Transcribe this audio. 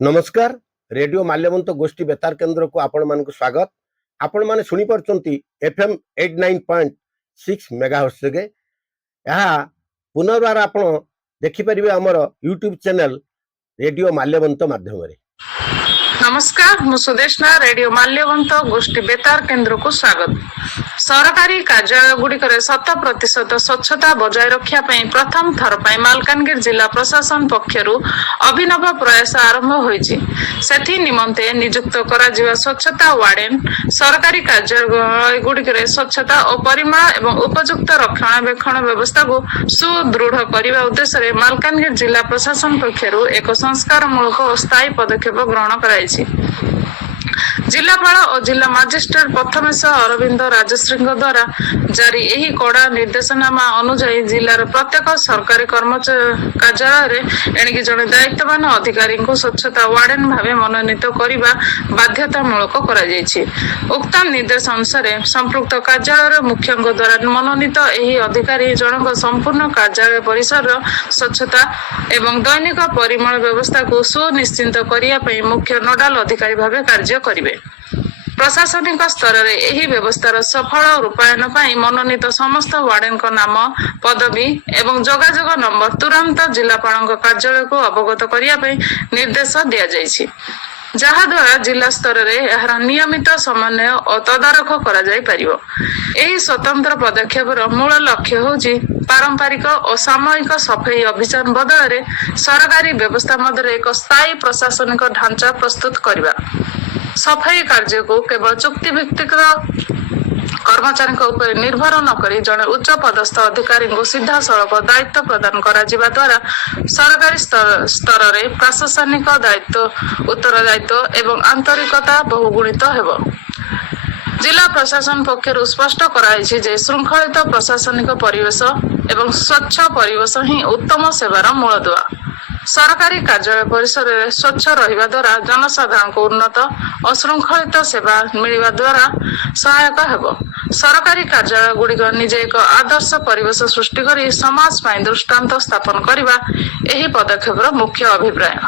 नमस्कार। रेडियो माल्यवंत गोष्ठी बेतार केन्द्र को आपण मान स्वागत। आपण माने सुनी परचंती एफएम 89.6 मेगाहर्ट्ज गे। यहा पुनर्बार आपण देखि परिबे हमर यूट्यूब चैनल रेडियो माल्यवंत माध्यम रे। नमस्कार, मु सुदेशना रेडियो माल्यवंत गोष्ठी बेतार केन्द्र को स्वागत। सरकारी कार्यालय गुड़िकर 100% स्वच्छता बजाय रखा प्रथम थर मालकानगिरी जिला प्रशासन पक्षरु अभिनव प्रयास आरंभ होईछि। सेथि निमंते नियुक्त करा जिवा स्वच्छता वार्डन सरकारी कार्यालय गुड़िकर स्वच्छता और परिमल एवं उपयुक्त रक्षणाबेक्षण व्यवस्था को सुदृढ़ करने उद्देश्य मालकानगिरी जिला प्रशासन पक्षरु एक संस्कारमूलक और स्थायी पदक्षेप ग्रहण कराई। जिलापाल और जिला मजिस्ट्रेट प्रथमेश अरविंद राजश्री द्वारा जारी यही कड़ा निर्देशनामा अनुसार जिलार प्रत्येक सरकारी कर्मचारी कार्यालय एणिकी जड़े दायित्ववान अधिकारी को स्वच्छता वार्डन भाव मनोनीत करने बाध्यतामूलक उक्त निर्देश अनुसार संपृक्त कार्यालय मुख्य द्वारा मनोनीत यही अधिकारी जनक संपूर्ण कार्यालय परिसर स्वच्छता एवं दैनिक परिमल व्यवस्था को सुनिश्चित करने मुख्य नोडाल अधिकारी भाव कार्य करेंगे। प्रशासनिक स्तर में यही व्यवस्थार सफल रूपायन मनोनीत समस्त वार्डन नाम पदवी एवं जोगाजोग नंबर तुरंत जिलापाल कार्यालय को अवगत करने निर्देश दि जाइछि, जहाद्वारा जिला स्तर में यार नियमित समन्वय और तदारख कर स्वतंत्र पदक्षेप मूल लक्ष्य होची पारंपरिक और सामूहिक सफाई अभियान बदल सरकारी व्यवस्था मध्य एक स्थायी प्रशासनिक ढांचा प्रस्तुत करने। सफाई कार्य को केवल चुक्ति भित्तिक कर्मचारी उपर निर्भर नक जड़े उच्च पदस्थ अधिकारी को सीधा सड़क दायित्व प्रदान करा जिबा द्वारा सरकारी स्तर में प्रशासनिक दायित्व उत्तरदायित्व एवं आंतरिकता बहुगुणित हेबो। जिला प्रशासन पक्षर स्पष्ट कराई जे श्रृंखलित प्रशासनिक परिवेश एवं स्वच्छ परिवेश ही उत्तम सेवार मूलदुआ। सरकारी कार्यालय परिसर में स्वच्छ रहिबा द्वारा जनसाधारण को उन्नत और श्रृंखलित सेवा मिलवा द्वारा सहायक हेबो। सरकारी कार्यालय गुड़िक निजे एक आदर्श परिवेश सृष्टि करी समाज दृष्टांत स्थापन करने यही पदक्षेप मुख्य अभिप्राय।